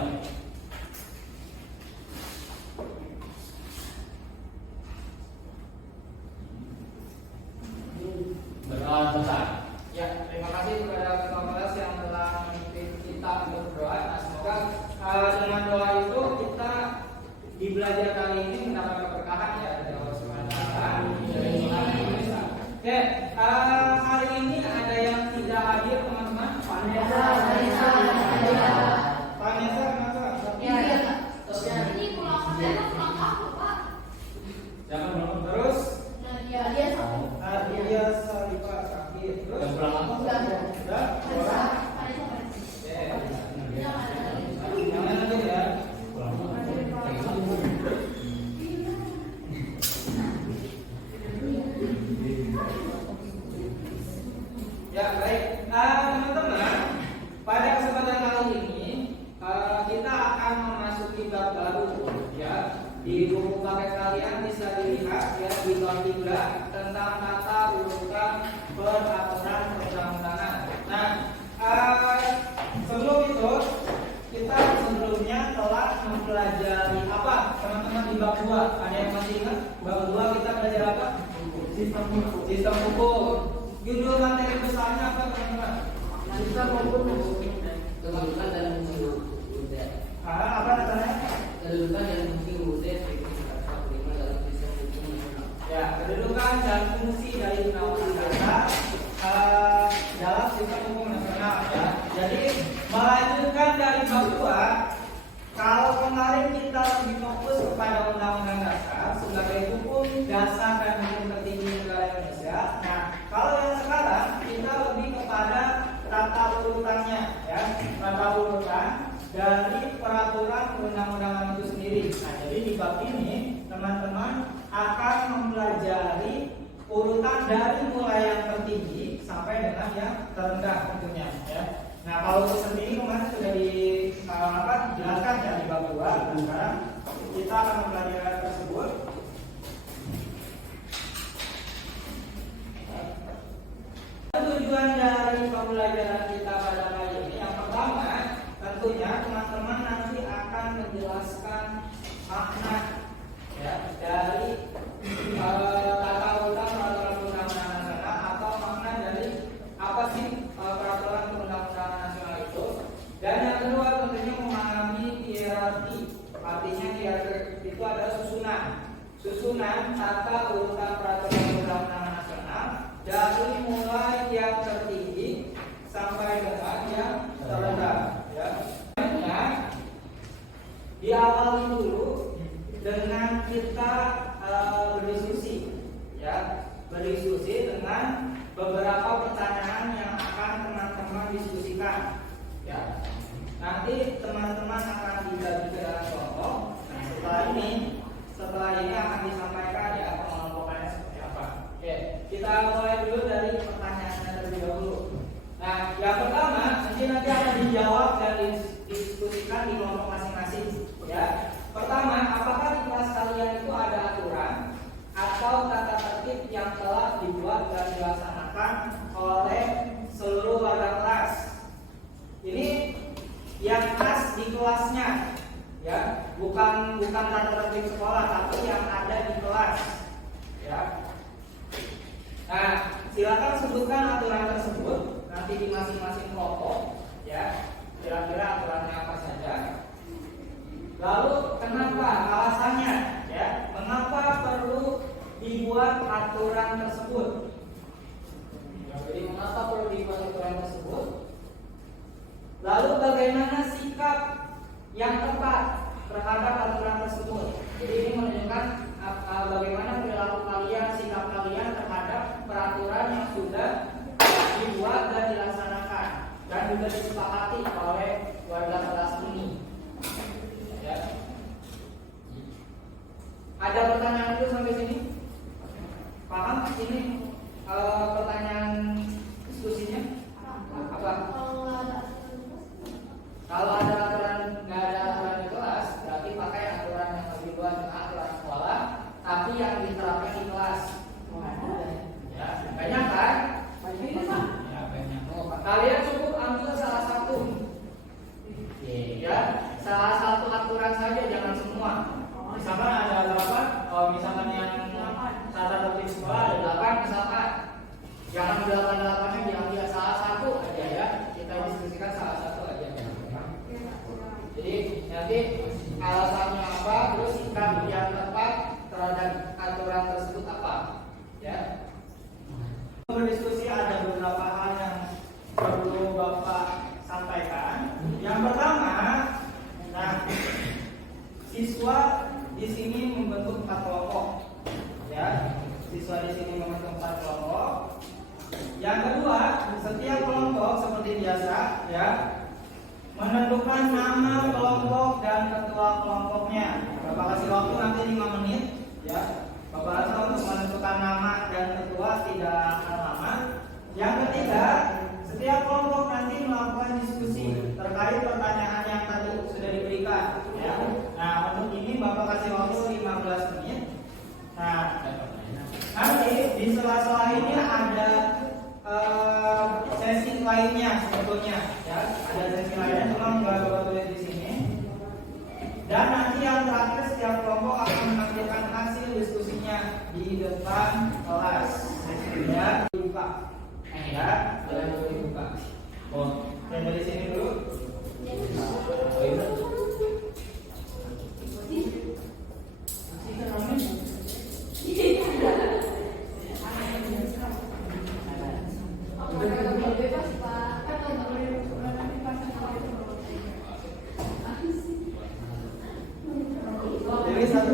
mulai. Besar. Ya, terima kasih kepada ketua kelas yang telah memimpin kita untuk berdoa. Nah, semoga dengan doa itu kita di belajar kali ini mendapat keberkahan ya dari Allah Subhanahu wa taala. Oke, hari ini ada yang tidak hadir teman-teman. Vanessa, kenapa? Ini pulang saya pulang aku, Pak. Jangan belum Terus Dia sama. Ardia Sarifa Sakit. Terus yang pulang apa? sudah? Orang? Jangan lagi ya. Ya baik, teman-teman. Pada kesempatan kali ini kita akan memasuki bab baru ya. Di buku paket kalian bisa dilihat ya di bab 3 tentang tata urutan peraturan perundang-undangan. Nah, sebelum itu kita sebelumnya telah mempelajari apa teman-teman di bab 2. Ada yang masih ingat? Bab 2 kita belajar apa? Sistem hukum. Judul materi besarnya apa teman-teman? Sistem hukum kedudukan dan fungsi UTS. Apa namanya? Kedudukan dan fungsi UTS dalam sistem hukum nasional. Ya, kedudukan dan fungsi dari undang-undang dasar dalam sistem hukum nasional ya. Jadi melanjutkan dari bab 2, kalau kemarin kita lebih fokus kepada undang-undang dasar sebagai hukum dasar dan hukum tertinggi negara Indonesia. Nah, kalau yang sekarang kita lebih kepada tata urutannya ya, tata urutan dari peraturan perundang-undangan itu sendiri. Nah, jadi di bab ini teman-teman akan mempelajari urutan dari mulai yang tertinggi sampai dengan yang terendah tentunya ya. Nah, kalau itu sendiri kemarin sudah dijelaskan ya di bab 2. Nah, sekarang kita akan mempelajari hal tersebut. Tujuan dari pembelajaran kita pada kali ini yang pertama tentunya teman-teman nanti akan menjelaskan makna ya dari tata urutan peraturan perundang-undangan nasional atau makna dari apa sih peraturan perundang-undangan nasional itu. Dan yang kedua tentunya memahami hierarki. Artinya hierarki itu adalah susunan tata urutan peraturan perundang-undangan nasional dari mulai yang tertinggi sampai dengan yang terendah ya. Diawali dulu dengan kita berdiskusi ya, berdiskusi dengan beberapa pertanyaan yang akan teman-teman diskusikan ya. Nanti teman-teman akan dibagi ke dalam kelompok. Nah, setelah ini akan disampaikan ya pengelompokannya seperti apa. Oke, kita mulai dulu dari pertanyaannya terlebih dahulu. Nah, yang pertama nanti akan dijawab dan didiskusikan di kelompok masing-masing ya. Pertama, apakah di kelas kalian itu ada aturan atau tata tertib yang telah dibuat dan dilaksanakan oleh seluruh warga kelas? Ini yang khas di kelasnya ya, bukan tata tertib sekolah tapi yang ada di kelas ya. Nah, silakan sebutkan aturan tersebut nanti di masing-masing kelompok ya. Kira-kira aturannya apa saja? Lalu kenapa alasannya ya? Mengapa perlu dibuat aturan tersebut? Jadi mengapa perlu dibuat aturan tersebut? Lalu bagaimana sikap yang tepat terhadap aturan tersebut? Jadi ini menunjukkan bagaimana perilaku kalian, sikap kalian terhadap peraturan yang sudah dibuat dan dilaksanakan dan juga disepakati oleh warga kelas ini. Ya. Ada pertanyaan itu sampai sini? Paham? Ini pertanyaan diskusinya apa? Kalau ada aturan, nggak ada aturan di kelas, berarti pakai aturan yang lebih luas dengan aturan sekolah, tapi yang diterapkan di kelas. Ya, banyak kan? Ya, banyak. Kalian cukup ambil salah satu. semua. Misalkan ada 8, kalau misalkan yang tata tertib sekolah ada 8 misalkan. Jangan 8-8-nya diambil salah satu aja ya. Kita diskusikan salah satu aja. Jadi nanti alasannya apa, terus sikap yang tepat terhadap aturan tersebut apa, ya. Berdiskusi ada beberapa hal yang perlu Bapak sampaikan. Yang pertama, nah, siswa di sini membentuk 4 kelompok, ya. Siswa di sini membentuk 4 kelompok. Yang kedua, setiap kelompok seperti biasa, ya, menentukan nama kelompok dan ketua kelompoknya. Bapak kasih waktu nanti 5 menit, ya. Bapak rasa untuk menentukan nama dan ketua tidak akan lama. Yang ketiga, setiap kelompok nanti melakukan diskusi terkait pertanyaan yang tadi sudah diberikan, ya. Nah, untuk ini Bapak kasih waktu 15 menit. Nah, nanti di sela-sela ini ada sesi lainnya sebetulnya, ya. Ada sesi lainnya, cuma nggak Bapak tulis di sini. Dan nanti yang terakhir setiap kelompok akan menampilkan hasil diskusinya di depan kelas. Ya, dibuka. Ya, dibuka. Oh, yang dari sini dulu. Jadi satu.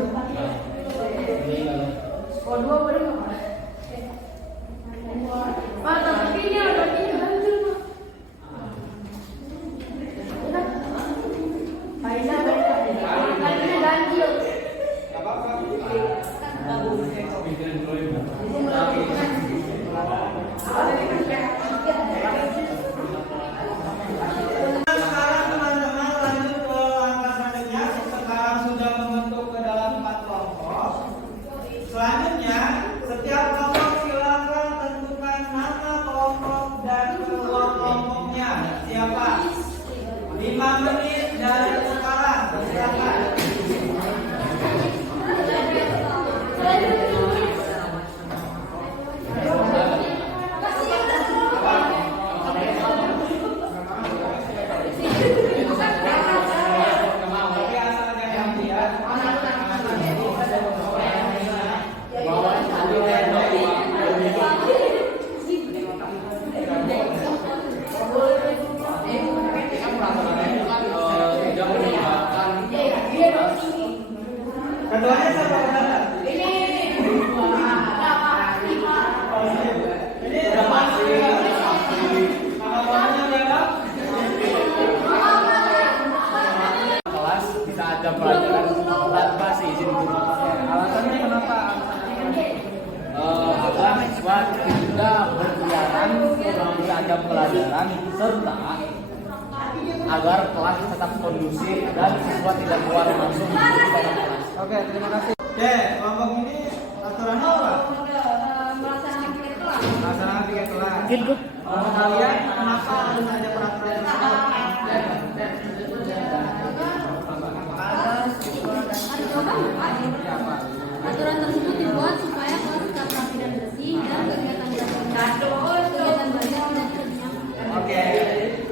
Oh, 2 boleh nggak, Pak? Pak, tapi ini ada ganjil, Pak. Kayaknya ganjil. Enggak apa-apa. Sekarang teman-teman lanjut ke langkah selanjutnya. Sekarang sudah membentuk ke dalam 4 kelompok. Selanjutnya, setiap kelompok silakan tentukan nama kelompok dan ketua kelompoknya. Siapa? 5 menit dari sekarang. Silakan. Tapi asal jangan lihat. Ketuanya siapa? Ini udah pasti. Nama kelompoknya berapa? Kelas bisa ada pelajaran tanpa seizin guru. Alasannya kenapa? Agar siswa tidak berkeliaran, bisa ada pelajaran serta agar kelas tetap kondusif dan siswa tidak keluar langsung dari kelas. Oke, terima kasih. Oke, kelompok ini aturannya apa? Melaksanakan tiket kelas. Melaksanakan tiket kelas. Ikut. Kalau kalian kenapa harus ada peraturan tersebut? Aturan tersebut dibuat supaya kelas tetap rapi dan bersih dan kegiatan belajar tidak terjadi. Oke,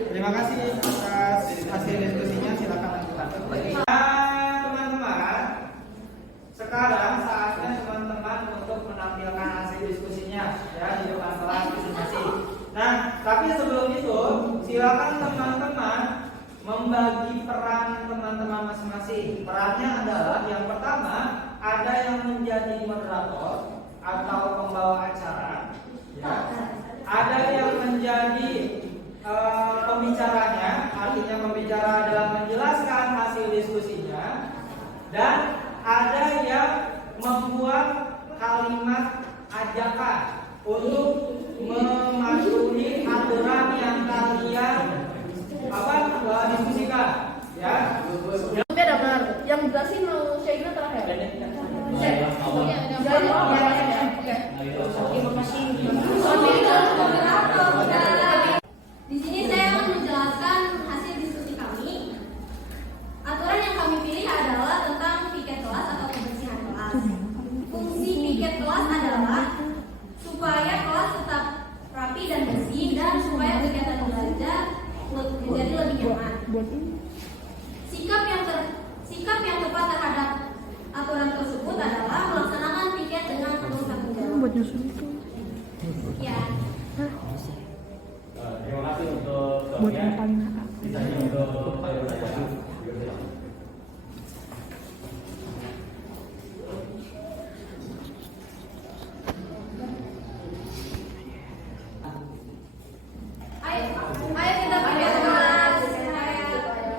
terima kasih atas hasil diskusinya. Silakan lanjutkan. Teman-teman, sekarang saatnya teman-teman untuk menampilkan hasil diskusinya, ya, di depan kelas masing-masing. Nah, tapi sebelum itu, silakan teman-teman membagi peran teman-teman masing-masing. Perannya adalah yang pertama, ada yang menjadi moderator atau pembawa acara, ya. Ada yang menjadi pembicaranya, artinya pembicara dalam menjelaskan hasil diskusinya, dan ada yang membuat kalimat ajakan untuk mematuhi aturan yang kalian diskusikan, ya. Beda benar. Yang jelasin mau Syaina terakhir. Di sini saya akan menjelaskan hasil diskusi kami. Aturan yang kami pilih adalah tentang Ya. Terima kasih untuk kemudian. Sisanya untuk Pak Ibu saja. Ayo kita pakai kelas.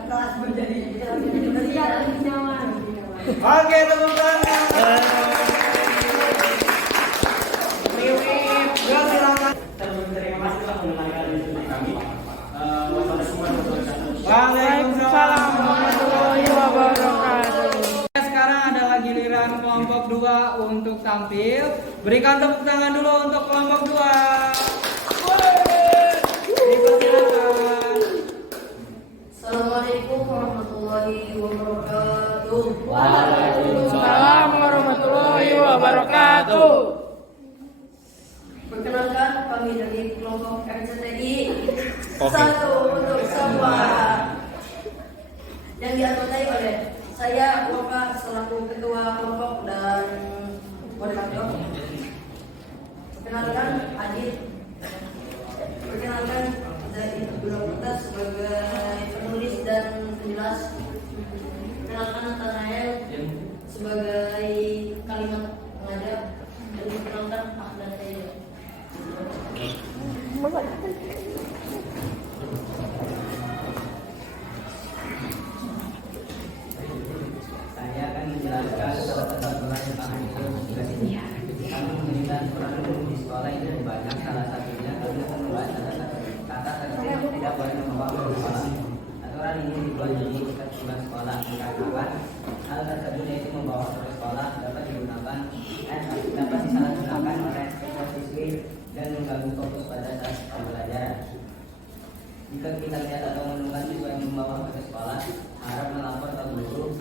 Kelas menjadi. Iya, jaman. Oke, tepuk tangan. Yo, silakan. Terima kasih telah mendengarkan diskusi kami. Wassalamualaikum warahmatullahi wabarakatuh. Waalaikumsalam warahmatullahi wabarakatuh. Sekarang adalah giliran kelompok 2 untuk tampil. Berikan tepuk tangan dulu untuk kelompok 2. Dipersilakan. Assalamualaikum warahmatullahi wabarakatuh. Waalaikumsalam warahmatullahi wabarakatuh. Perkenalkan kami dari kelompok RCTI. Satu untuk semua. Yang dianggotai oleh saya Waka selaku ketua kelompok dan moderator. Perkenalkan Adit. Perkenalkan Zaid Abdullah sebagai penulis dan penjelas. Perkenalkan Nathanael sebagai kalimat pengajar dan diperkenalkan Ahlan saya. Saya akan menjelaskan salah satu aturan tentang tugas ini. Kami memberikan aturan umum di sekolah itu banyak, salah satunya kami akan membahas salah satu kata tertentu yang tidak boleh membawa ke sekolah. Aturan ini dibuat jadi ketentuan sekolah dikatakan hal tersebut yaitu membawa ke sekolah dapat digunakan dapat disalahgunakan oleh siswa-siswi dan mengganggu fokus pada saat pembelajaran. Jika kita lihat atau menemukan siswa yang membawa ke sekolah, harap melapor ke guru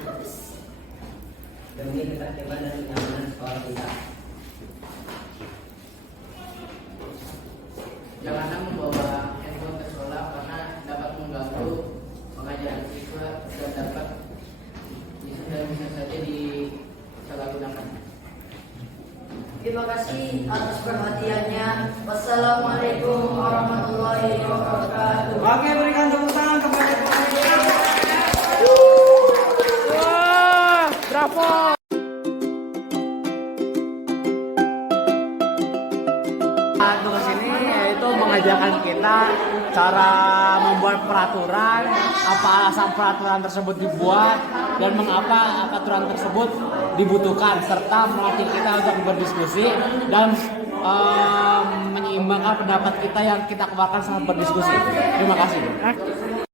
demi ketertiban dan kenyamanan sekolah kita. Janganlah membawa handphone ke sekolah karena dapat mengganggu pengajaran siswa dan dapat bisa saja disalahgunakan. Terima kasih atas perhatiannya. Wassalamualaikum warahmatullahi wabarakatuh. Oke, berikan tepuk tangan kepada pengajar. Tugas ini yaitu mengajarkan kita cara membuat peraturan, apa alasan peraturan tersebut dibuat, dan mengapa peraturan tersebut dibutuhkan, serta melatih kita untuk berdiskusi dan menyeimbangkan pendapat kita yang kita keluarkan saat berdiskusi. Terima kasih.